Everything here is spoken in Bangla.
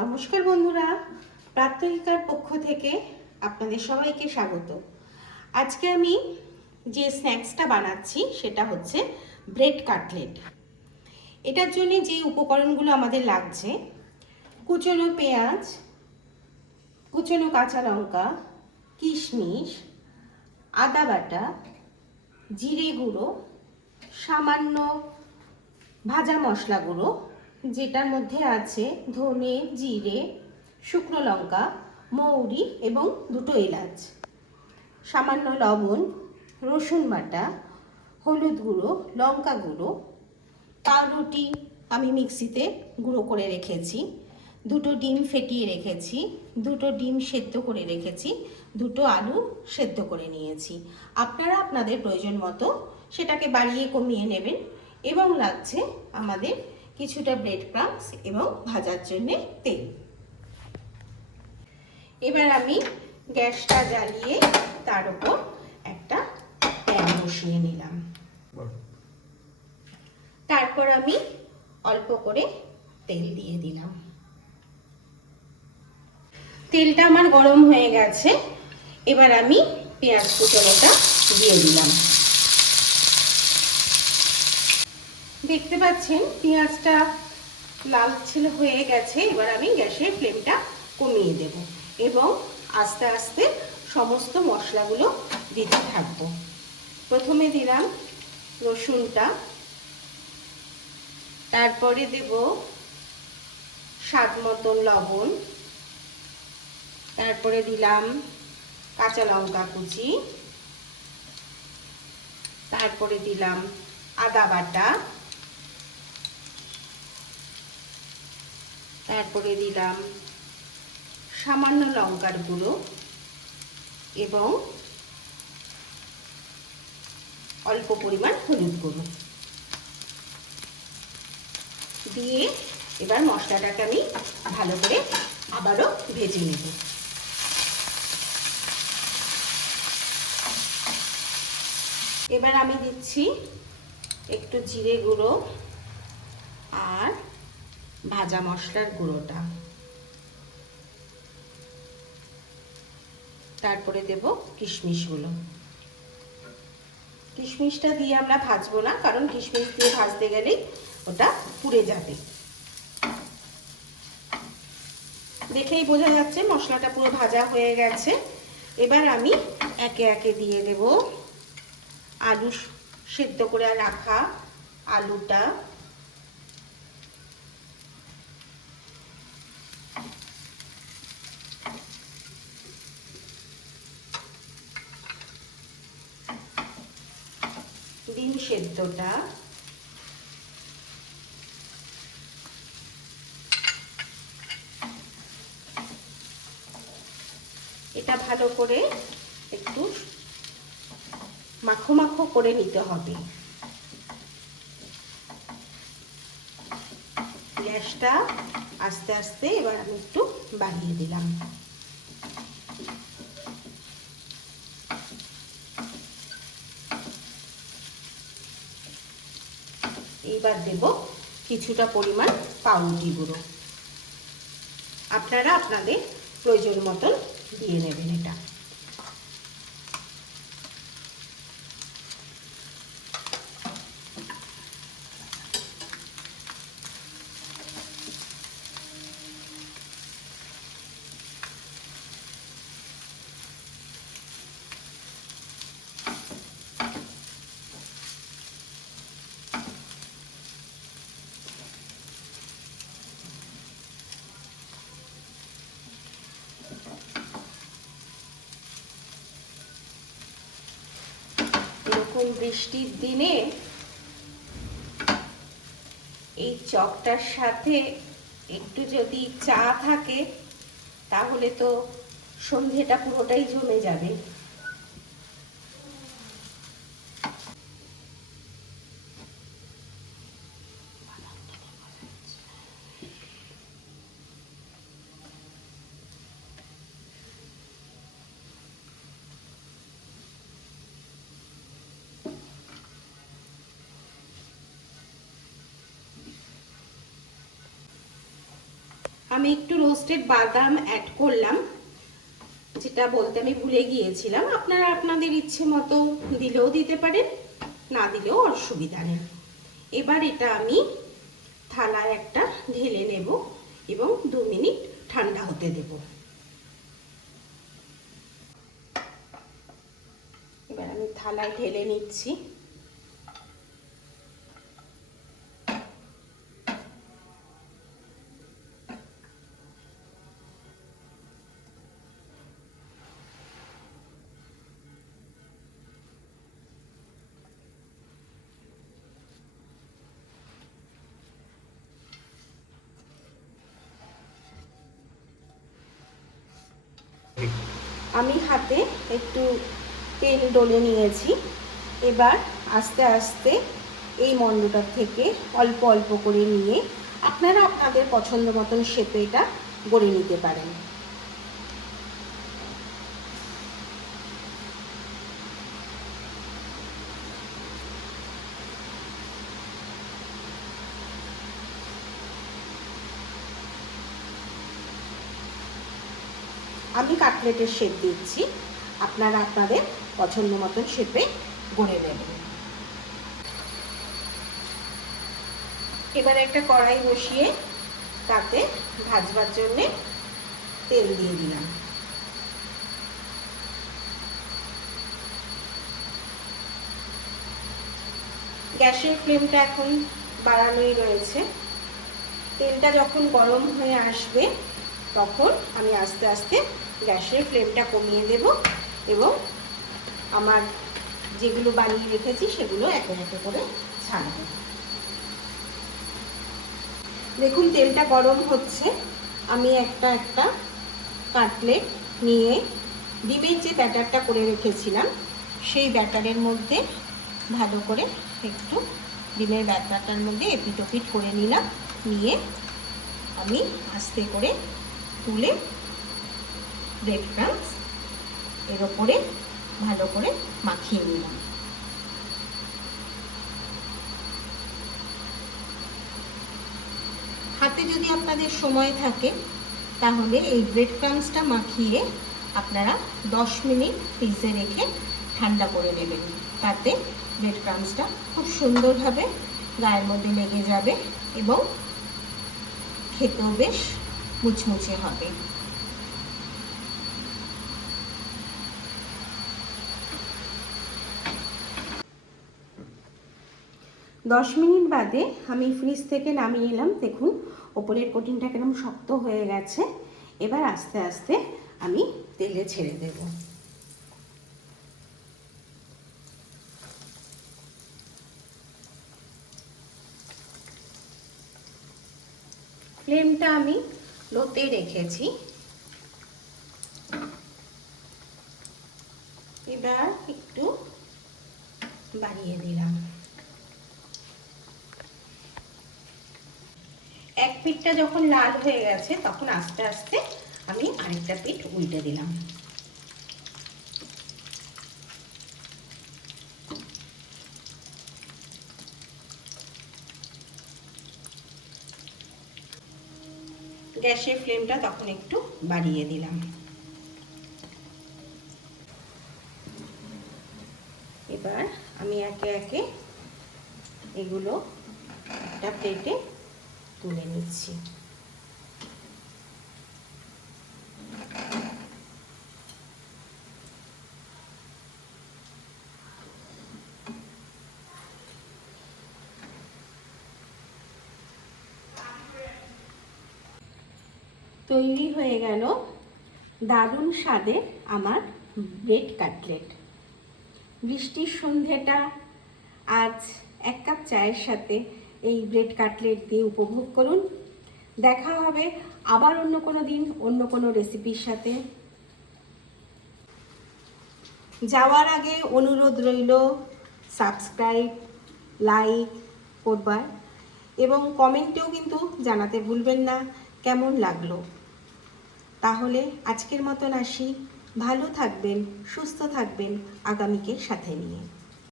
নমস্কার বন্ধুরা, প্রাত্যহিকার পক্ষ থেকে আপনাদের সবাইকে স্বাগত। আজকে আমি যে স্ন্যাক্সটা বানাচ্ছি সেটা হচ্ছে ব্রেড কাটলেট। এটার জন্য যে উপকরণগুলো আমাদের লাগছে: কুচনো পেঁয়াজ, কুচনো কাঁচা লঙ্কা, কিশমিশ, আদা বাটা, জিরে গুঁড়ো, সামান্য ভাজা মশলা গুঁড়ো, যেটার মধ্যে আছে ধনে, জিরে, শুকনো লঙ্কা, মৌরি এবং দুটো এলাচ, সামান্য লবণ, রসুন বাটা, হলুদ গুঁড়ো, লঙ্কা গুঁড়ো, পাউরুটি আমি মিক্সিতে গুঁড়ো করে রেখেছি, দুটো ডিম ফেটিয়ে রেখেছি, দুটো ডিম সেদ্ধ করে রেখেছি, দুটো আলু সেদ্ধ করে নিয়েছি। আপনারা আপনাদের প্রয়োজন মতো সেটাকে বাড়িয়ে কমিয়ে নেবেন। এবং লাগছে আমাদের কিছুটা ব্রেড ক্রাম্বস এবং ভাজার জন্যে তেল। এবার আমি গ্যাসটা জ্বালিয়ে তার উপর একটা প্যান বসিয়ে নিলাম। তারপর আমি অল্প করে তেল দিয়ে দিলাম। তেলটা আমার গরম হয়ে গেছে। এবার আমি পেঁয়াজ কুচনোটা দিয়ে দিলাম। দেখতে পাচ্ছেন পেঁয়াজটা লালচে হয়ে গেছে। এবার আমি গ্যাসের ফ্লেমটা কমিয়ে দেব এবং আস্তে আস্তে সমস্ত মশলাগুলো দিতে থাকবো। প্রথমে দিলাম রসুনটা, তারপরে দেব স্বাদ মতন লবণ, তারপরে দিলাম কাঁচা লঙ্কা কুচি, তারপরে দিলাম আদা বাটা, তারপরে দিলাম সামান্য লঙ্কার গুঁড়ো এবং অল্প পরিমাণ হলুদ গুঁড়ো দিয়ে এবার মশলাটাকে আমি ভালো করে আবারও ভেজে নেব। এবার আমি দিচ্ছি একটু জিরে গুঁড়ো আর ভাজা মশলার গুঁড়োটা, তারপরে দেব কিশমিশগুলো। কিশমিশটা দিয়ে আমরা ভাজবো না, কারণ কিশমিশ দিয়ে ভাজতে গেলেই ওটা পুড়ে যাবে। দেখেই বোঝা যাচ্ছে মশলাটা পুরো ভাজা হয়ে গেছে। এবার আমি একে একে দিয়ে দেব আলু সেদ্ধ করে রাখা আলুটা, ডিম সেদ্ধটা, এটা ভালো করে একটু মাখো মাখো করে নিতে হবে। গ্যাসটা আস্তে আস্তে এবার আমি একটু বাড়িয়ে দিলাম। এইবার দেব কিছুটা পরিমাণ পাউরুটি গুঁড়ো। আপনারা আপনাদের প্রয়োজন মতন দিয়ে নেবেন এটা। এরকম বৃষ্টির দিনে এই চপটার সাথে একটু যদি চা থাকে তাহলে তো সন্ধেটা পুরোটাই জমে যাবে। আমি একটু রোস্টেড বাদাম অ্যাড করলাম, যেটা বলতে আমি ভুলে গিয়েছিলাম। আপনারা আপনাদের ইচ্ছে মতো দিলেও দিতে পারেন, না দিলেও অসুবিধা নেই। এবার এটা আমি থালায় একটা ঢেলে নেব এবং 2 মিনিট ঠান্ডা হতে দেব। এবার আমি থালায় ঢেলে নিচ্ছি। আমি হাতে একটু তেল ডলে নিয়েছি। এবার আস্তে আস্তে এই মণ্ডটার থেকে অল্প অল্প করে নিয়ে আপনারা আপনাদের পছন্দ মতন শেপে এটা গড়ে নিতে পারেন। আমি কাটলেটের শেপ দিচ্ছি, আপনারা আপনাদের পছন্দ মতন শেপে গড়ে নেবেন। এবার একটা কড়াই বসিয়ে তাতে ভাজবার জন্যে তেল দিয়ে দিলাম। গ্যাসের ফ্লেমটা এখন বাড়ানোই রয়েছে। তেলটা যখন গরম হয়ে আসবে তখন আমি আস্তে আস্তে গ্যাসের ফ্লেমটা কমিয়ে দেব এবং আমার যেগুলো বানিয়ে রেখেছি সেগুলো একে একে করে ছাড়ব। দেখুন তেলটা গরম হচ্ছে। আমি একটা একটা কাটলেট নিয়ে ডিমের যে ব্যাটারটা করে রেখেছিলাম সেই ব্যাটারের মধ্যে ভালো করে একটু ডিমের ব্যাটারটার মধ্যে এপিট ওপিট করে নিলাম। নিয়ে আমি আস্তে করে তুলে ব্রেড ক্রাম্বস এর ওপরে ভালো করে মাখিয়ে নিলাম। হাতে যদি আপনাদের সময় থাকে তাহলে এই ব্রেড ক্রাম্বসটা মাখিয়ে আপনারা 10 মিনিট ফ্রিজে রেখে ঠান্ডা করে নেবেন। তাতে ব্রেড ক্রাম্বসটা খুব সুন্দরভাবে গায়ের মধ্যে লেগে যাবে এবং খেতেও বেশ মুচমুচে হবে। দশ মিনিট বাদে আমি ফ্রিজ থেকে নামিয়ে এলাম। দেখুন ওপরের কোটিংটা কেরম শক্ত হয়ে গেছে। এবার আস্তে আস্তে আমি তেলে ছেড়ে দেব। ফ্লেমটা আমি লোতে রেখেছি। এবার একটু বাড়িয়ে দিলাম। এক পিঠটা যখন লাল হয়ে গেছে তখন আস্তে আস্তে আমি আরেকটা পিঠ উল্টে দিলাম। গ্যাসের ফ্লেমটা তখন একটু বাড়িয়ে দিলাম। এবার আমি একে একে এগুলো একটা প্লেটে তুলে নিচ্ছি। তৈরি হয়ে গেল দারুণ স্বাদের আমার ব্রেড কাটলেট। বৃষ্টির সন্ধ্যেটা আজ 1 কাপ চায়ের সাথে এই ব্রেড কাটলেট দিয়ে উপভোগ করুন। দেখা হবে আবার অন্য কোনো দিন অন্য কোনো রেসিপির সাথে। যাওয়ার আগে অনুরোধ রইল সাবস্ক্রাইব, লাইক করবার এবং কমেন্টেও কিন্তু জানাতে ভুলবেন না কেমন লাগলো। তাহলে আজকের মতন আসি। ভালো থাকবেন, সুস্থ থাকবেন আগামীকে সাথে নিয়ে।